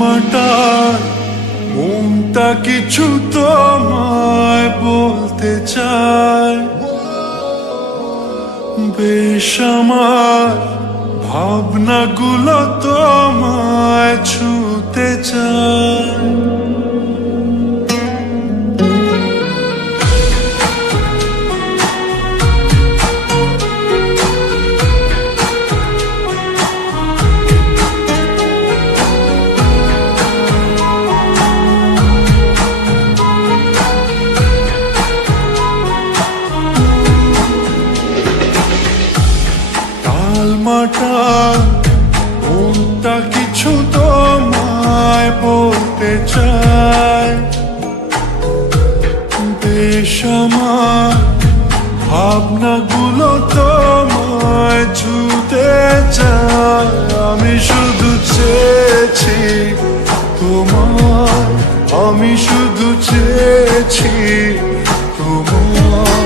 মাটার মনটা কিছু তোমায় বলতে চায়, বেশ আমার ভাবনাগুলো তোমায় ছুতে চায়। মাটার মনটা কিছু তোমায় বলতে চায়, বেশ আমার ভাবনাগুলো তোমায় ছুতে চায়। আমি শুধু চেয়েছি তোমার, আমি শুধু চেয়েছি তোমার,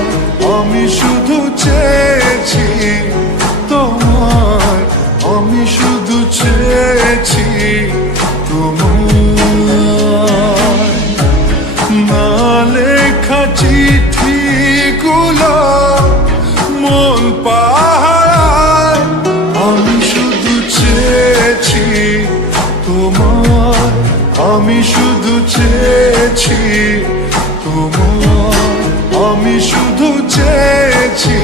আমি শুধু চেয়েছি তোমার, আমি শুধু চেয়েছি তোমার। না লেখা চিঠিগুলো মন পাহারায়, আমি শুধু চেয়েছি তোমার, আমি শুধু চেয়েছি তোমার, আমি শুধু চেয়েছি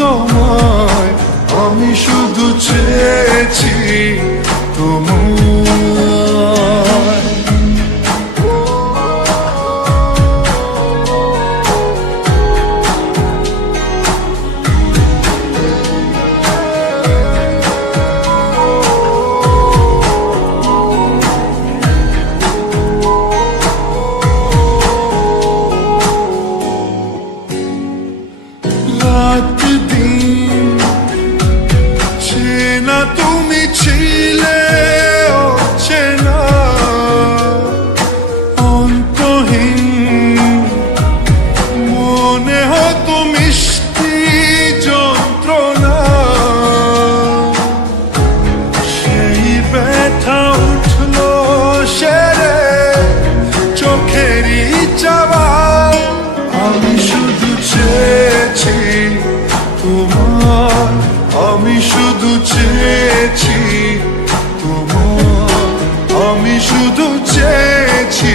তোমার, আমি শুধু চেয়েছি তোমার। রাত দিন চেনা তুমি ছিলে চেনা, অন্তহীন মনে হতো মিষ্টি যন্ত্রণা। সেই ব্যথা উঠলো সেরে চোখেরই চাওয়া, আমি শুধু চেয়েছি তোমার, আমি শুধু চেয়েছি তোমার, আমি শুধু চেয়েছি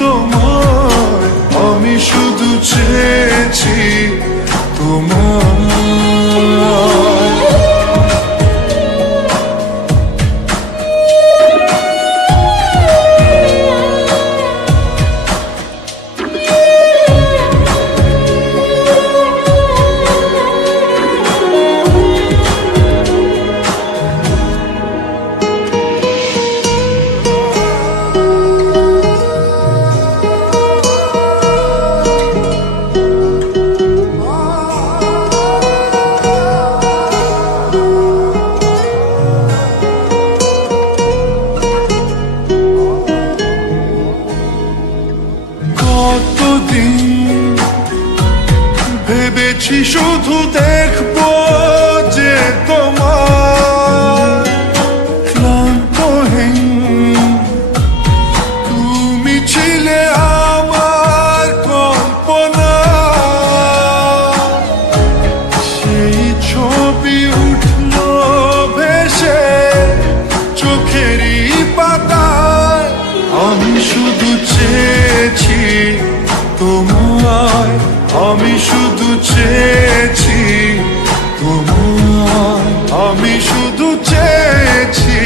তোমার, আমি শুধু চেয়েছি তোমার। কতদিন ভেবেছি শুধু দেখবো যে তোমার ক্লান্তহীন তুমি ছিলে আমার কল্পনা। সেই ছবি উঠলো ভেসে চোখেরই পাতায়, আমি শুধু চেয়েছি তোমায়, আমি শুধু চেয়েছি তোমায়, আমি শুধু চেয়েছি